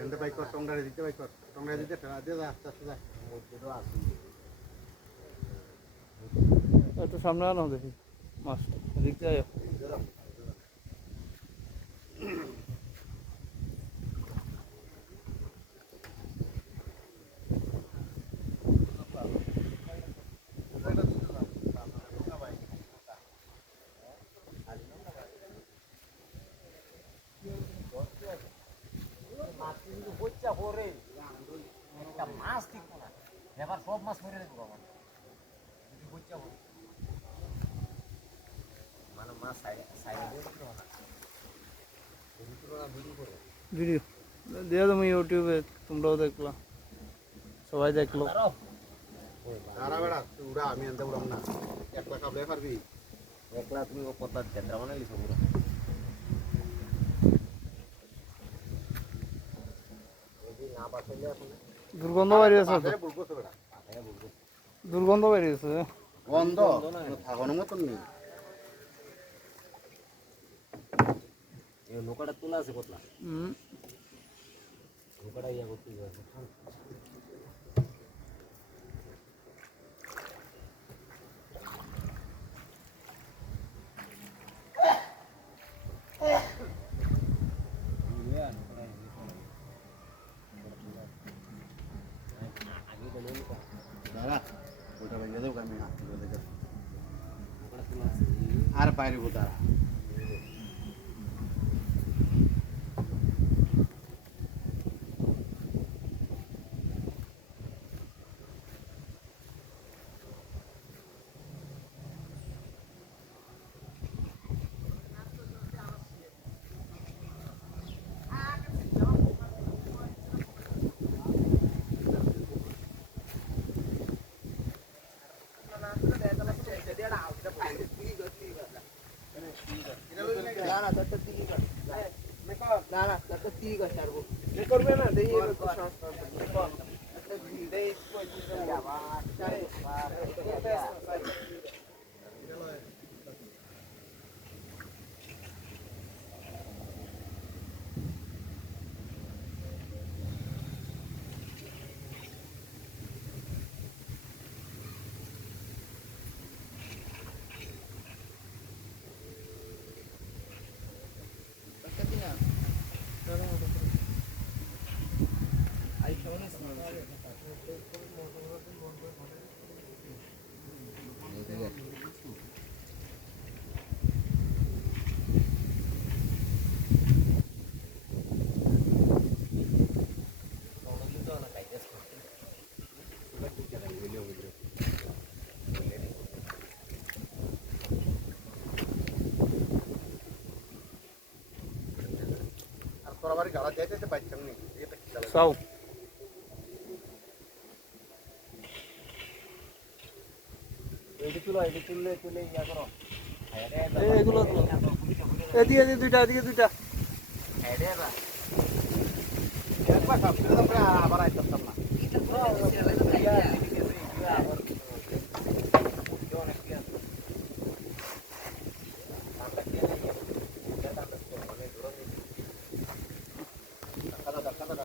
and bike কর টংডারে দিতে bike কর টংডারে দিতে ফেলা দিয়ে যা আস্তে আস্তে যা একটু সামনে আনো দেখি মাছ এদিক দিয়ে আয় মাছ ঠিক না এবার সব মাছ মেরে দেবো আমার মানে মাছ ভিডিও দিয়ে তুমি ইউটিউবে তোমরাও দেখলা সবাই দেখলো আরে বেড়া তুই উড়া আমি আনতে উড়াম না একলা কাবলে পারবি একলা তুমি ও কথা চেন্দ্রা মানে লিখো পুরো যদি না বাঁচলে এখন দুর্গন্ধ বেরিয়েছে তো বলবো তো বেড়া দুর্গন্ধ বেরিয়েছে গন্ধ থাকানোর মতন নেই এই লোকাটা তোলা আছে কতলা হুম লোকাটা ইয়া করতে যাবে দাঁড়া ওটা ভেঙে দেবো আমি আর বাইরে দাঁড়া করবে না দেখি তোর আবার গাড়া যাইতে পারতাম না এটা কি চালা সাউ এটি তুলে ইয়া করো এগুলো এদিকে দুইটা এদিকে দুইটা একবার সব আবার আইতো